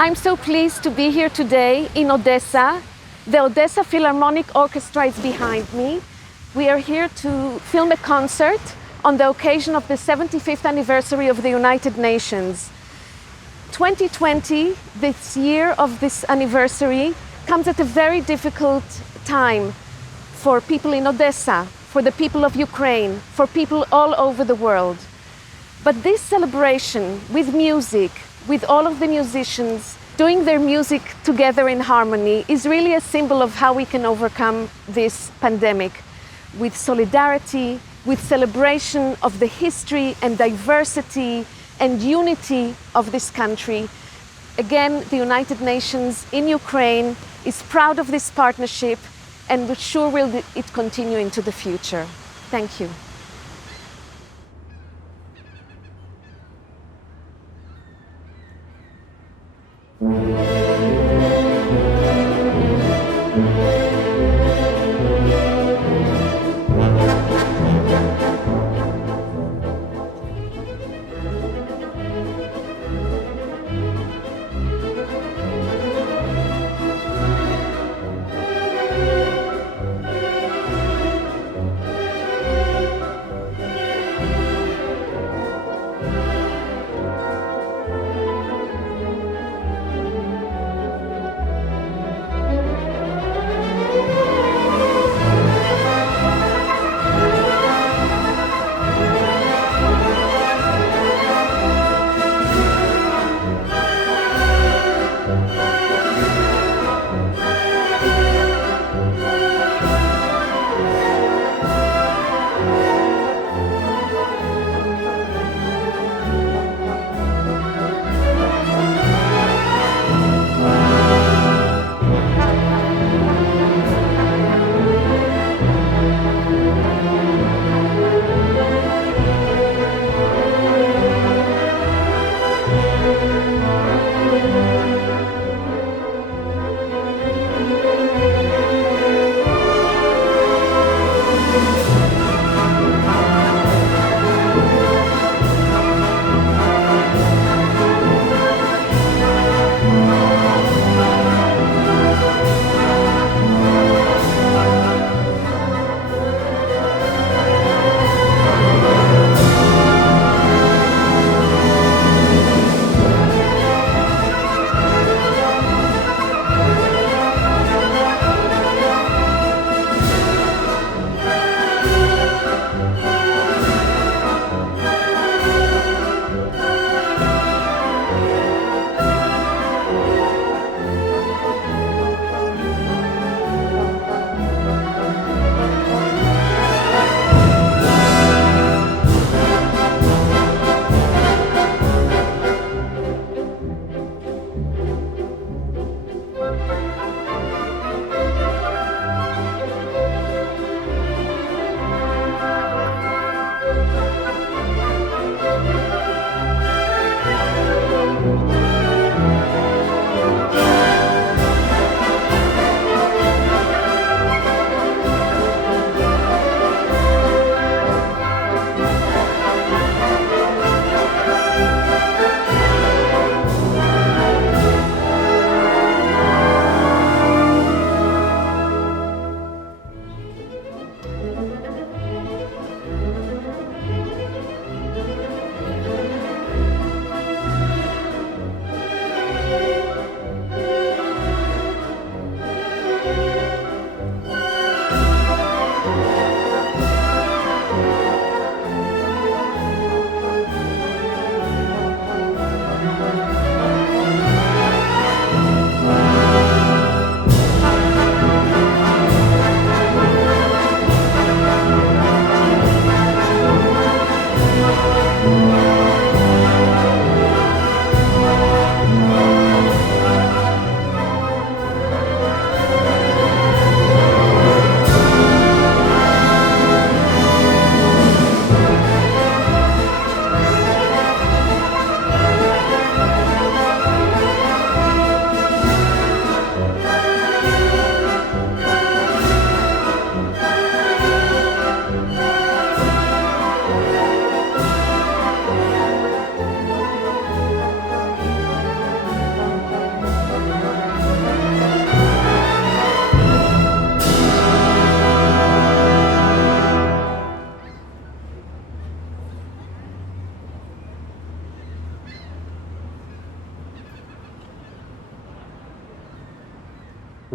I'm so pleased to be here today in Odessa. The Odessa Philharmonic Orchestra is behind me. We are here to film a concert on the occasion of the 75th anniversary of the United Nations. 2020, this year of this anniversary, comes at a very difficult time for people in Odessa, for the people of Ukraine, for people all over the world. But this celebration with music, with all of the musicians doing their music together in harmony, is really a symbol of how we can overcome this pandemic, with solidarity, with celebration of the history and diversity and unity of this country. Again, the United Nations in Ukraine is proud of this partnership, and we're sure will it continue into the future. Thank you.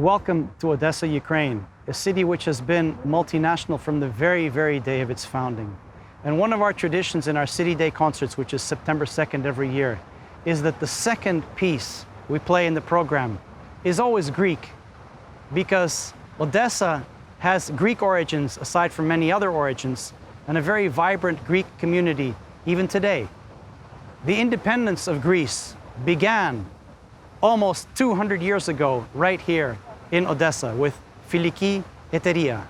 welcome to Odessa, Ukraine, a city which has been multinational from the very, very day of its founding. And one of our traditions in our City Day concerts, which is September 2nd every year, is that the second piece we play in the program is always Greek, because Odessa has Greek origins aside from many other origins, and a very vibrant Greek community even today. The independence of Greece began almost 200 years ago right here in Odessa with Filiki Eteria.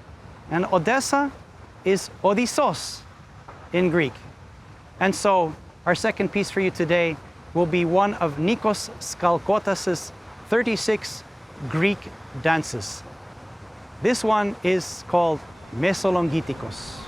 And Odessa is Odysseus in Greek. And so our second piece for you today will be one of Nikos Skalkotas' 36 Greek dances. This one is called Mesolongitikos.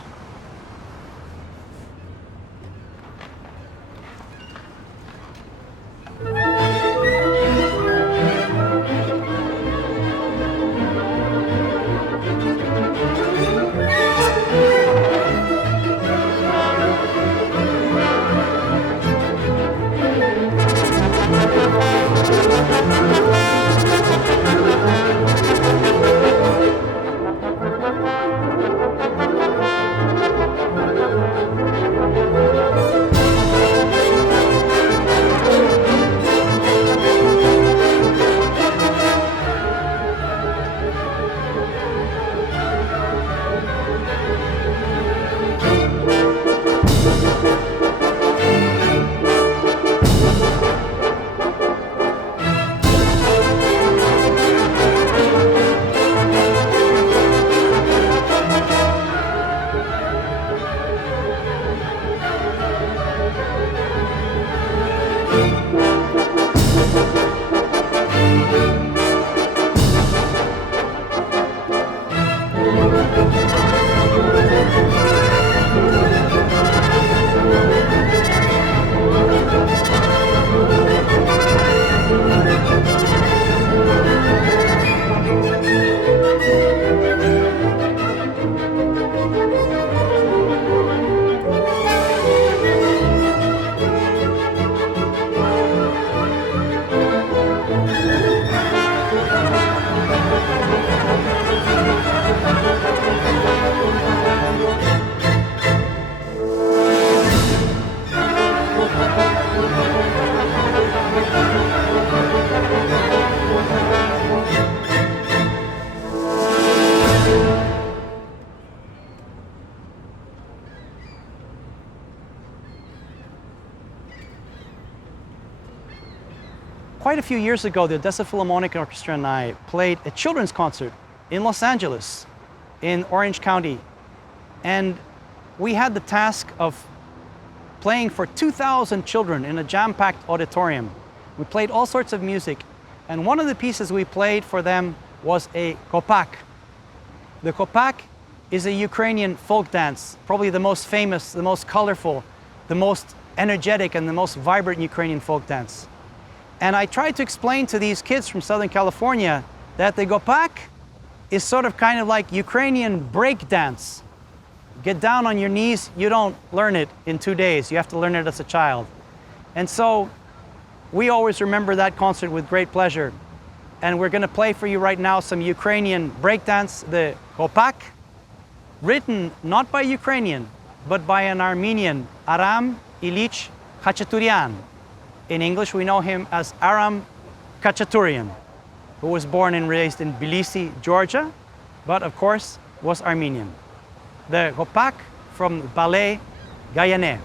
Quite a few years ago, the Odessa Philharmonic Orchestra and I played a children's concert in Los Angeles, in Orange County. And we had the task of playing for 2,000 children in a jam-packed auditorium. We played all sorts of music. And one of the pieces we played for them was a kopak. The kopak is a Ukrainian folk dance, probably the most famous, the most colorful, the most energetic, and the most vibrant Ukrainian folk dance. And I tried to explain to these kids from Southern California that the kopak is sort of kind of like Ukrainian break dance. Get down on your knees, you don't learn it in 2 days. You have to learn it as a child. And so we always remember that concert with great pleasure. And we're going to play for you right now some Ukrainian breakdance, the kopak, written not by Ukrainian, but by an Armenian, Aram Ilyich Khachaturian. In English, we know him as Aram Khachaturian, who was born and raised in Tbilisi, Georgia, but of course was Armenian. The kopak from the ballet Gayane.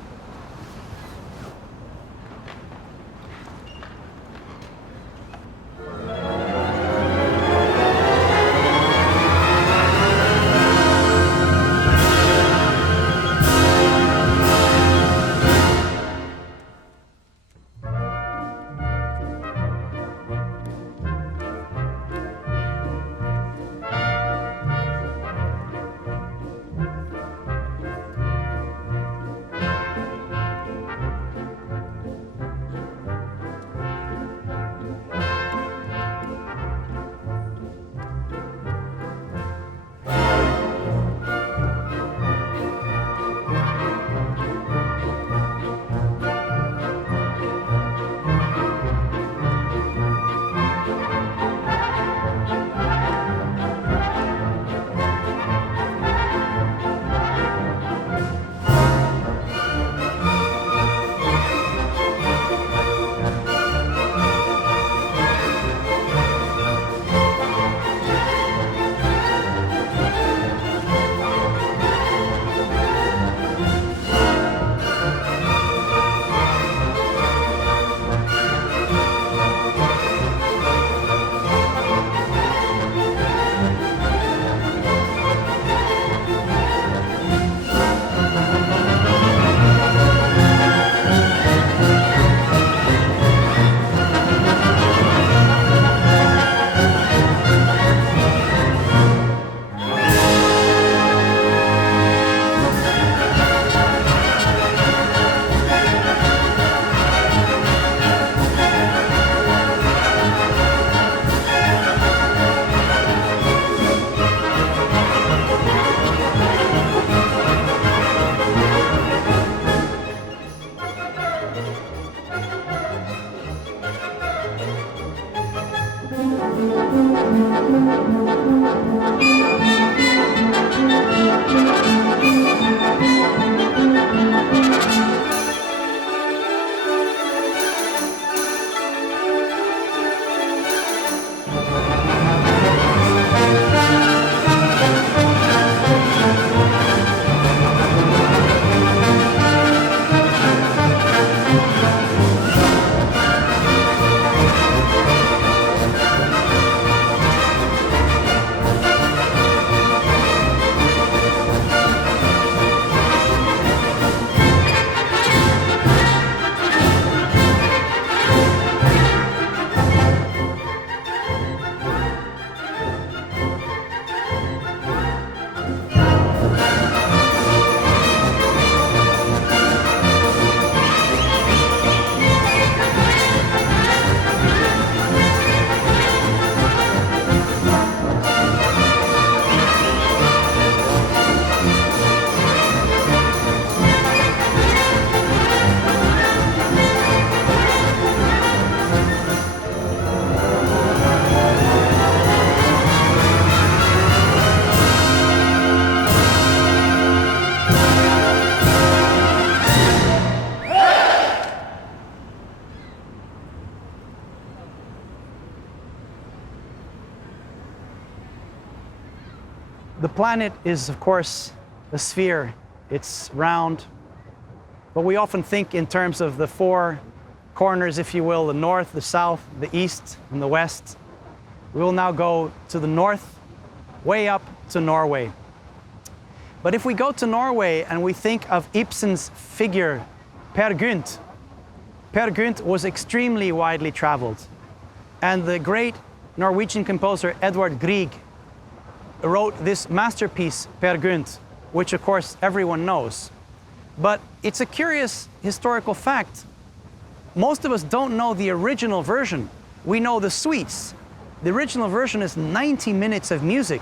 planet is, of course, a sphere. It's round, but we often think in terms of the four corners, if you will, the north, the south, the east, and the west. We will now go to the north, way up to Norway. But if we go to Norway and we think of Ibsen's figure, Per Gynt, Per Gynt was extremely widely traveled. And the great Norwegian composer Edvard Grieg wrote this masterpiece, Per Gynt, which of course everyone knows. But it's a curious historical fact. Most of us don't know the original version. We know the suites. The original version is 90 minutes of music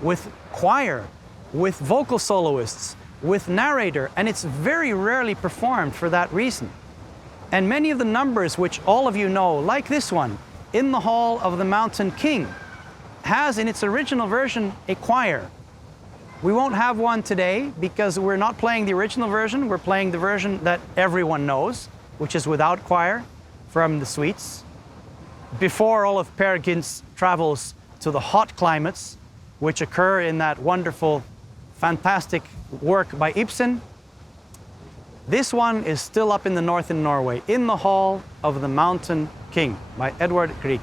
with choir, with vocal soloists, with narrator, and it's very rarely performed for that reason. And many of the numbers which all of you know, like this one, In the Hall of the Mountain King, has in its original version a choir. We won't have one today because we're not playing the original version, we're playing the version that everyone knows, which is without choir from the suites. Before all of Per Gynt's travels to the hot climates, which occur in that wonderful, fantastic work by Ibsen, this one is still up in the north in Norway, In the Hall of the Mountain King by Edvard Grieg.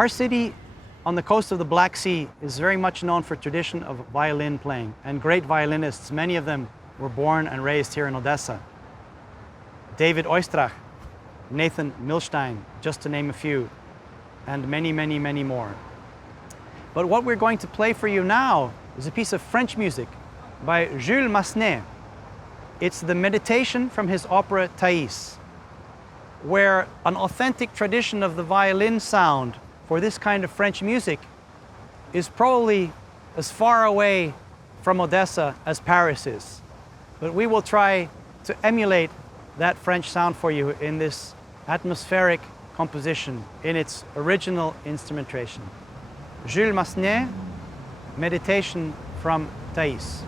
Our city on the coast of the Black Sea is very much known for tradition of violin playing, and great violinists, many of them were born and raised here in Odessa. David Oistrakh, Nathan Milstein, just to name a few, and many, many, many more. But what we're going to play for you now is a piece of French music by Jules Massenet. It's the meditation from his opera Thais, where an authentic tradition of the violin sound for this kind of French music is probably as far away from Odessa as Paris is. But we will try to emulate that French sound for you in this atmospheric composition, in its original instrumentation. Jules Massenet, Meditation from Thais.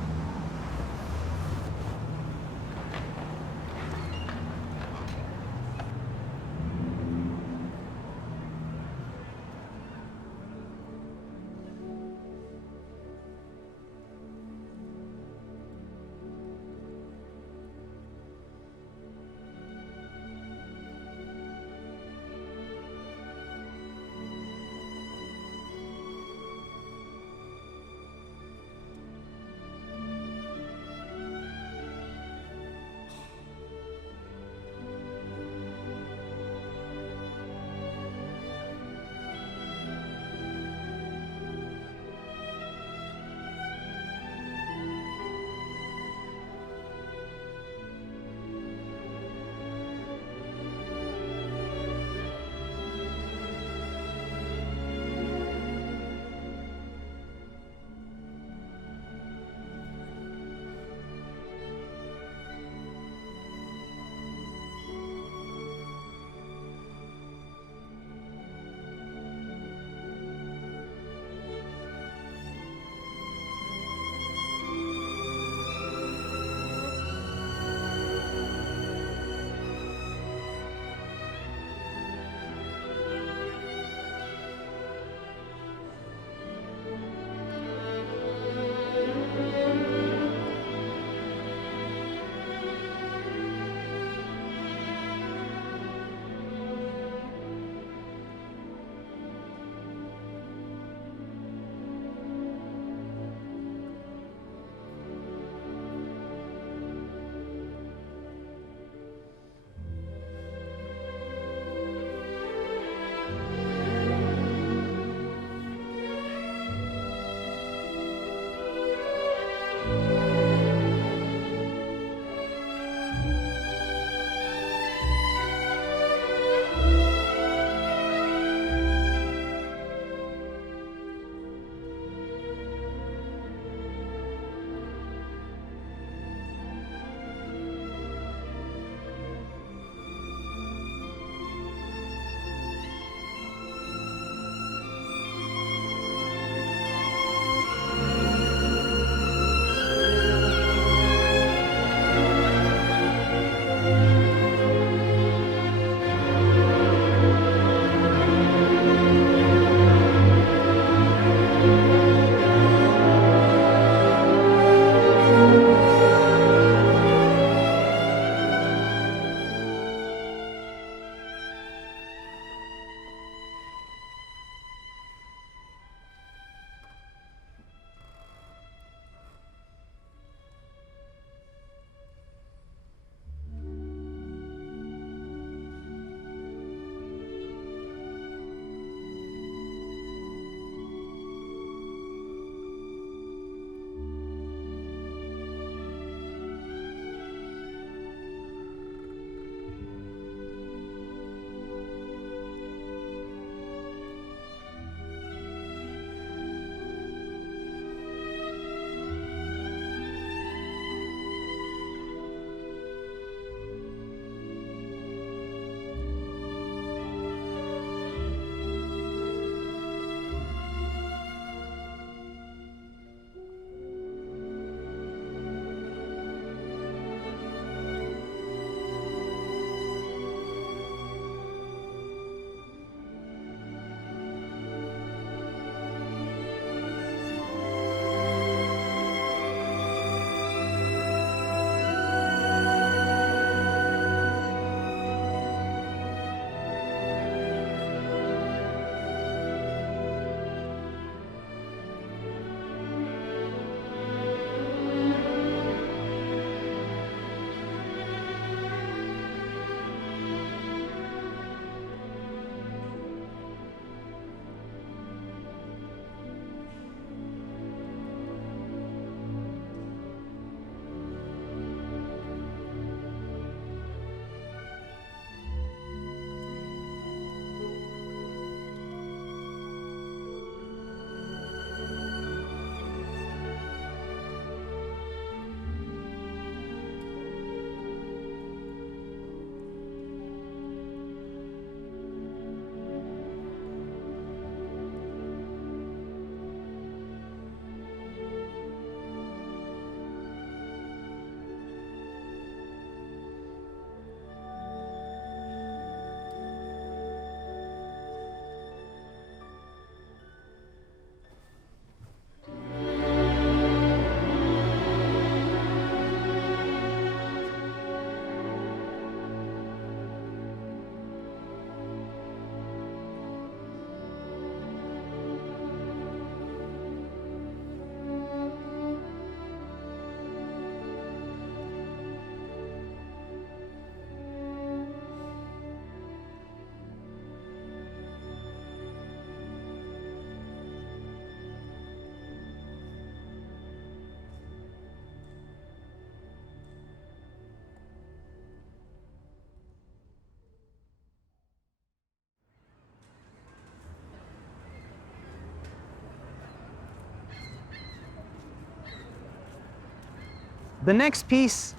The next piece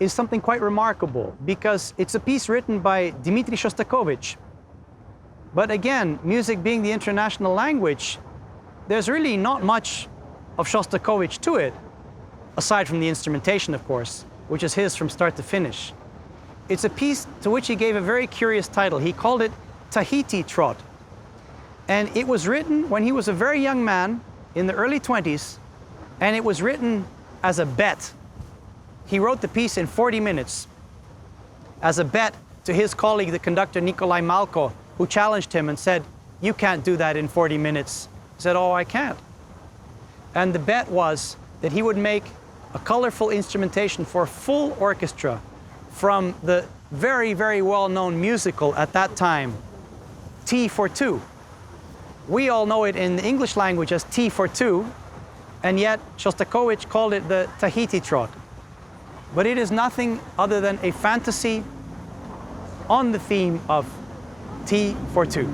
is something quite remarkable because it's a piece written by Dmitri Shostakovich. But again, music being the international language, there's really not much of Shostakovich to it, aside from the instrumentation, of course, which is his from start to finish. It's a piece to which he gave a very curious title. He called it Tahiti Trot. And it was written when he was a very young man in the early 20s, and it was written as a bet. He wrote the piece in 40 minutes as a bet to his colleague, the conductor Nikolai Malko, who challenged him and said, "You can't do that in 40 minutes." He said, "Oh, I can't." And the bet was that he would make a colorful instrumentation for a full orchestra from the very, very well-known musical at that time, T for Two. We all know it in the English language as T for Two, and yet Shostakovich called it the Tahiti Trot. But it is nothing other than a fantasy on the theme of T for Two.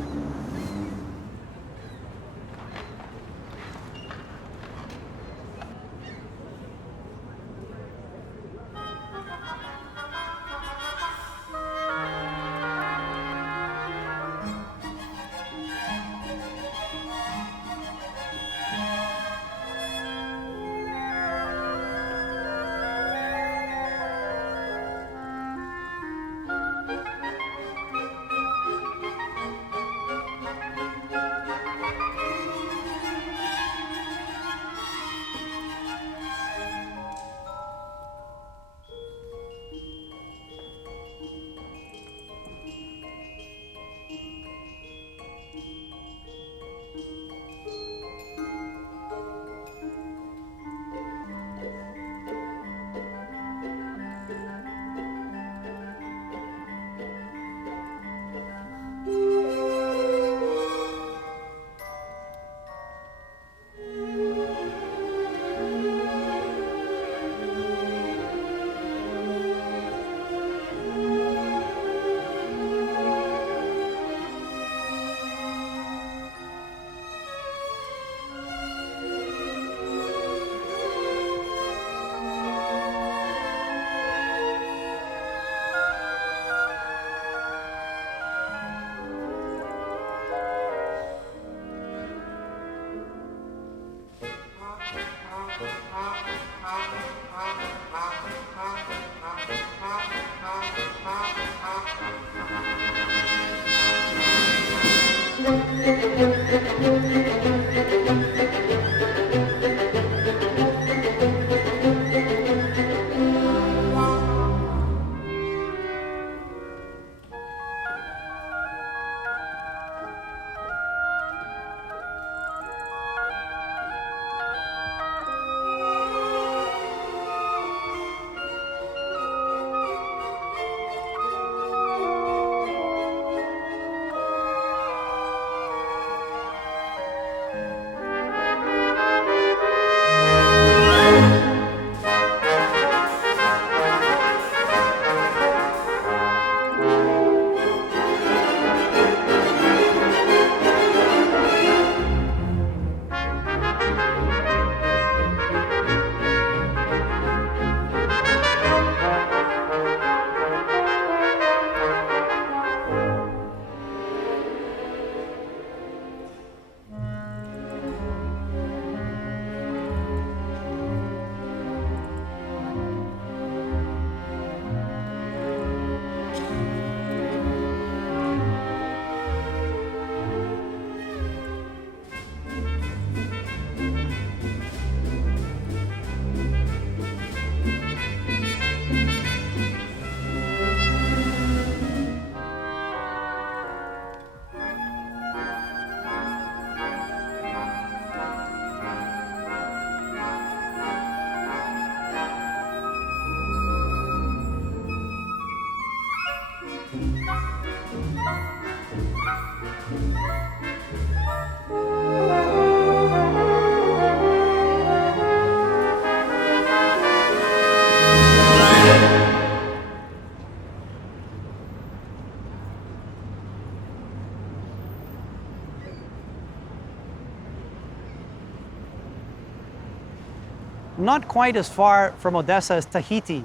not quite as far from Odessa as Tahiti,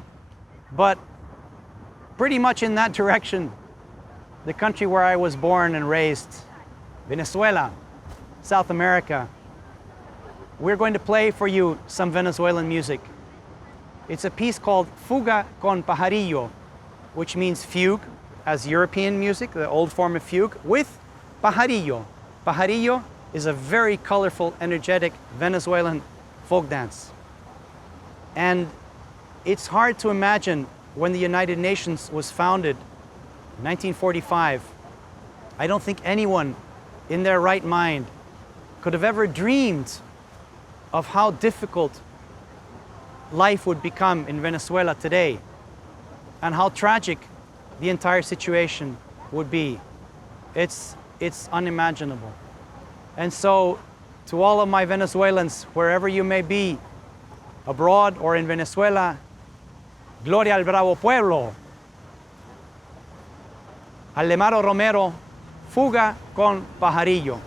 but pretty much in that direction. The country where I was born and raised, Venezuela, South America. We're going to play for you some Venezuelan music. It's a piece called Fuga con Pajarillo, which means fugue, as European music, the old form of fugue, with pajarillo. Pajarillo is a very colorful, energetic Venezuelan folk dance. And it's hard to imagine when the United Nations was founded in 1945. I don't think anyone in their right mind could have ever dreamed of how difficult life would become in Venezuela today and how tragic the entire situation would be. It's unimaginable. And so, to all of my Venezuelans, wherever you may be, abroad or in Venezuela, Gloria al bravo pueblo. Aldemaro Romero, Fuga con Pajarillo.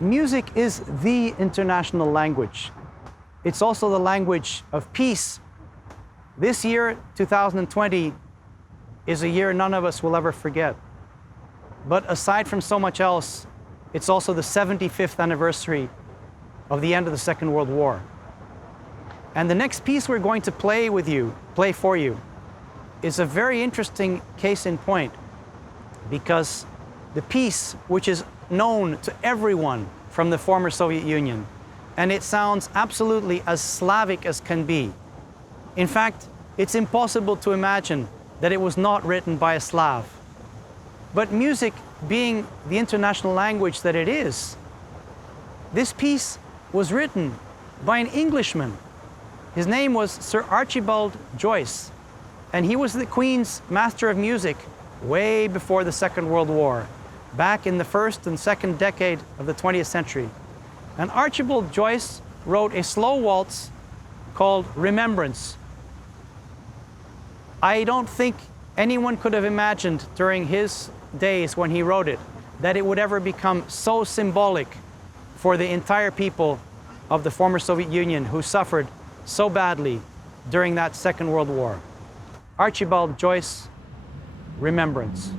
Music is the international language. It's also the language of peace. This year, 2020, is a year none of us will ever forget. But aside from so much else, it's also the 75th anniversary of the end of the Second World War. And the next piece we're going to play for you, is a very interesting case in point, because the piece, which is known to everyone from the former Soviet Union, and it sounds absolutely as Slavic as can be. In fact, it's impossible to imagine that it was not written by a Slav. But music being the international language that it is, this piece was written by an Englishman. His name was Sir Archibald Joyce, and he was the Queen's Master of Music way before the Second World War, back in the first and second decade of the 20th century. And Archibald Joyce wrote a slow waltz called Remembrance. I don't think anyone could have imagined during his days when he wrote it that it would ever become so symbolic for the entire people of the former Soviet Union who suffered so badly during that Second World War. Archibald Joyce, Remembrance.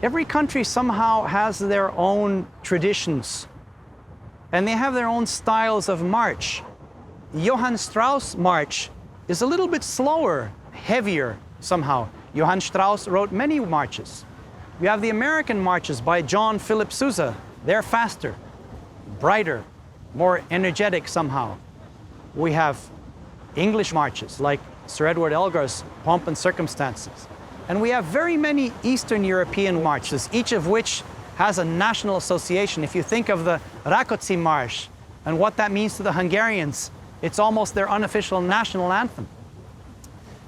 Every country somehow has their own traditions, and they have their own styles of march. Johann Strauss march is a little bit slower, heavier somehow. Johann Strauss wrote many marches. We have the American marches by John Philip Sousa. They're faster, brighter, more energetic somehow. We have English marches like Sir Edward Elgar's Pomp and Circumstances. And we have very many Eastern European marches, each of which has a national association. If you think of the Rákóczi March and what that means to the Hungarians, it's almost their unofficial national anthem.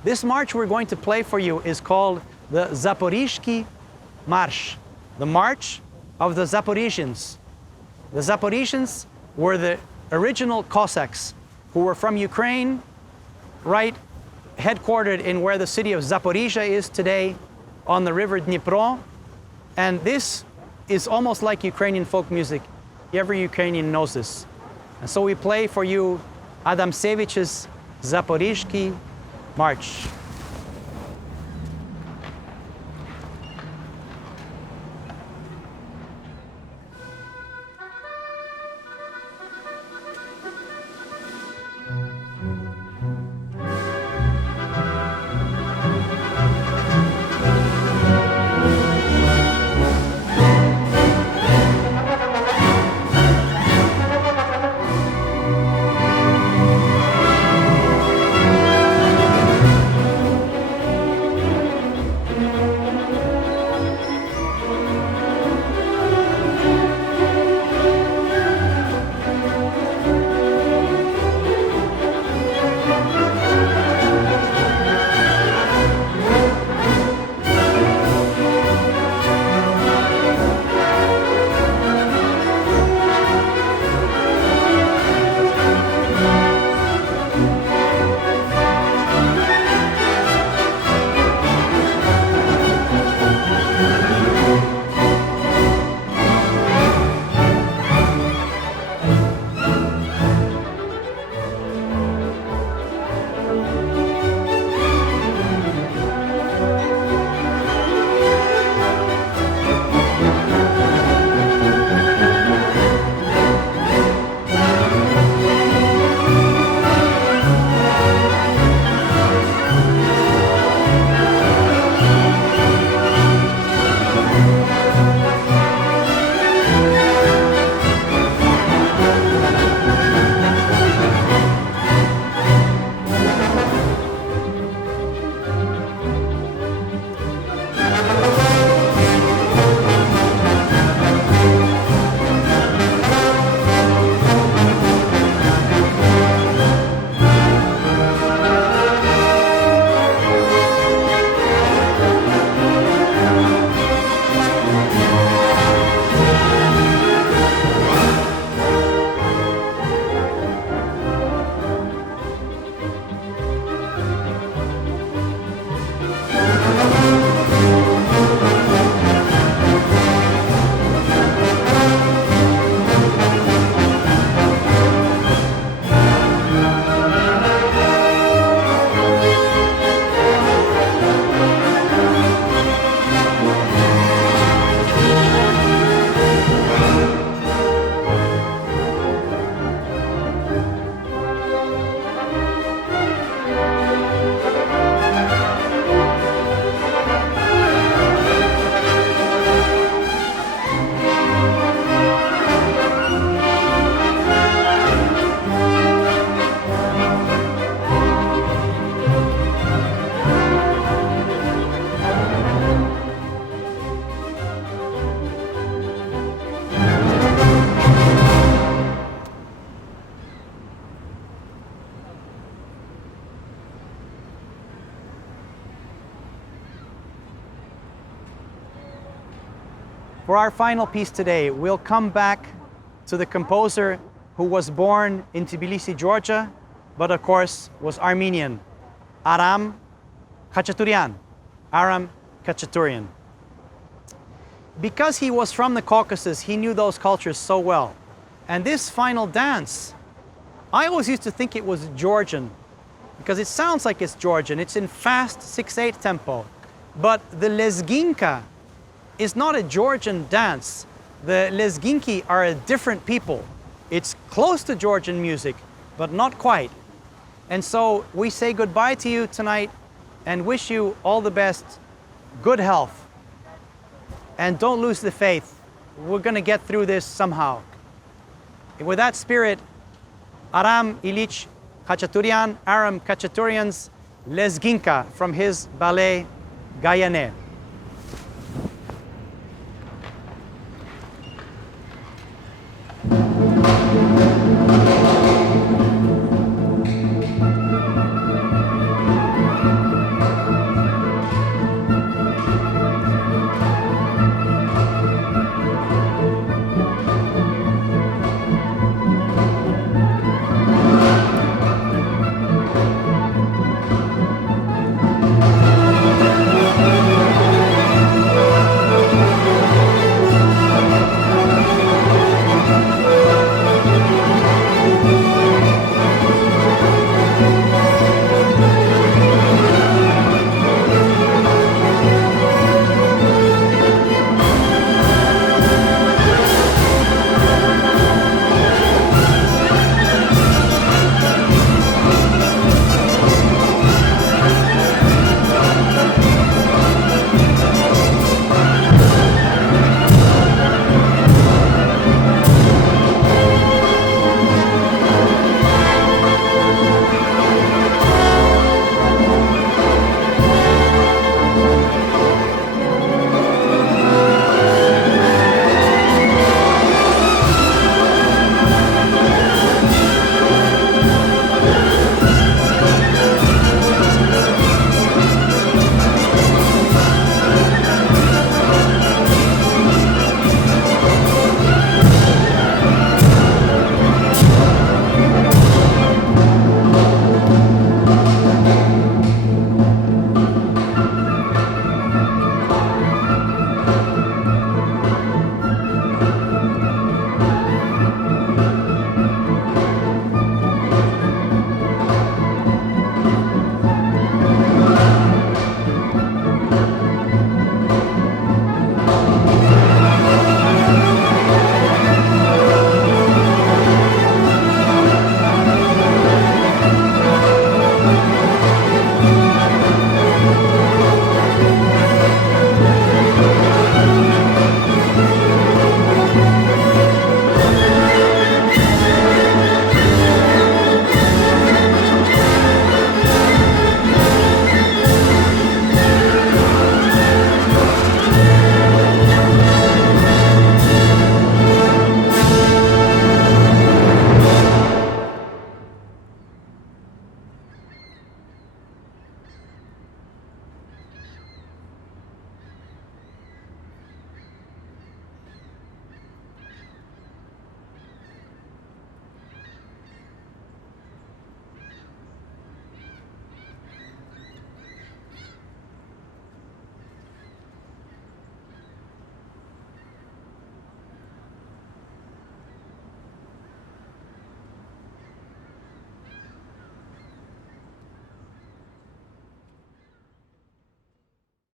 This march we're going to play for you is called the Zaporizhsky March, the March of the Zaporizhians. The Zaporizhians were the original Cossacks who were from Ukraine, right headquartered in where the city of Zaporizhia is today on the river Dnipro. And this is almost like Ukrainian folk music. Every Ukrainian knows this. And so we play for you Adamsevich's Zaporizhsky March. For our final piece today, we'll come back to the composer who was born in Tbilisi, Georgia, but of course was Armenian, Aram Khachaturian. Aram Khachaturian. Because he was from the Caucasus, he knew those cultures so well. And this final dance, I always used to think it was Georgian, because it sounds like it's Georgian. It's in fast 6/8 tempo. But the lezginka is not a Georgian dance. The lezginki are a different people. It's close to Georgian music, but not quite. And so we say goodbye to you tonight and wish you all the best, good health. And don't lose the faith. We're going to get through this somehow. With that spirit, Aram Ilyich Khachaturian, Aram Khachaturian's Lezginka from his ballet Gayane.